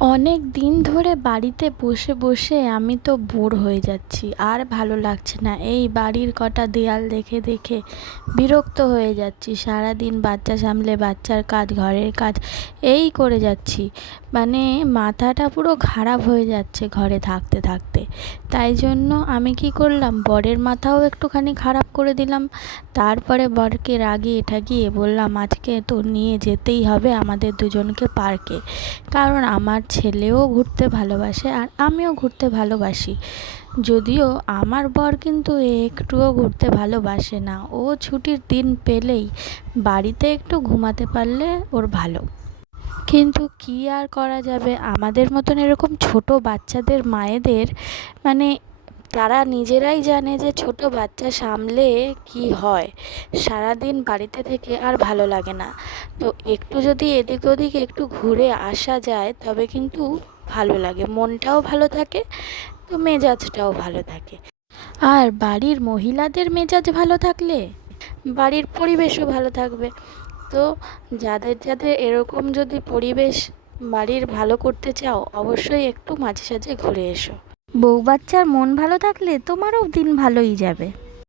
অনেক দিন ধরে বাড়িতে বসে বসে আমি তো বোর হয়ে যাচ্ছি, আর ভালো লাগছে না। এই বাড়ির কটা দেয়াল দেখে দেখে বিরক্ত হয়ে যাচ্ছি। সারাদিন বাচ্চা সামলে, বাচ্চার কাজ, ঘরের কাজ এই করে যাচ্ছি। মানে মাথাটা পুরো খারাপ হয়ে যাচ্ছে ঘরে থাকতে থাকতে। তাই জন্য আমি কি করলাম, বরের মাথাও একটুখানি খারাপ করে দিলাম। তারপরে বরকে রাগিয়ে ঠাগিয়ে বললাম, আজকে তো নিয়ে যেতেই হবে আমাদের দুজনকে পার্কে। কারণ আমার ছেলেও ঘুরতে ভালোবাসে আর আমিও ঘুরতে ভালোবাসি। যদিও আমার বর কিন্তু একটুও ঘুরতে ভালোবাসে না। ও ছুটির দিন পেলেই বাড়িতে একটু ঘুমাতে পারলে ওর ভালো। কিন্তু কি আর করা যাবে, আমাদের মতন এরকম ছোট বাচ্চাদের মায়েদের, মানে তারা নিজেরাই জানে যে ছোট বাচ্চা সামলে কি হয়। সারাদিন বাড়িতে থেকে আর ভালো লাগে না। তো একটু যদি এদিক ওদিক একটু ঘুরে আসা যায় তবে কিন্তু ভালো লাগে, মনটাও ভালো থাকে, তো মেজাজটাও ভালো থাকে। আর বাড়ির মহিলাদের মেজাজ ভালো থাকলে বাড়ির পরিবেশও ভালো থাকবে। তো যাদের যাদের এরকম যদি পরিবেশ বাড়ির ভালো করতে চাও, অবশ্যই একটু মাঝে সাঝে ঘুরে এসো। বউ বাচ্চার মন ভালো থাকলে তোমারও দিন ভালোই যাবে।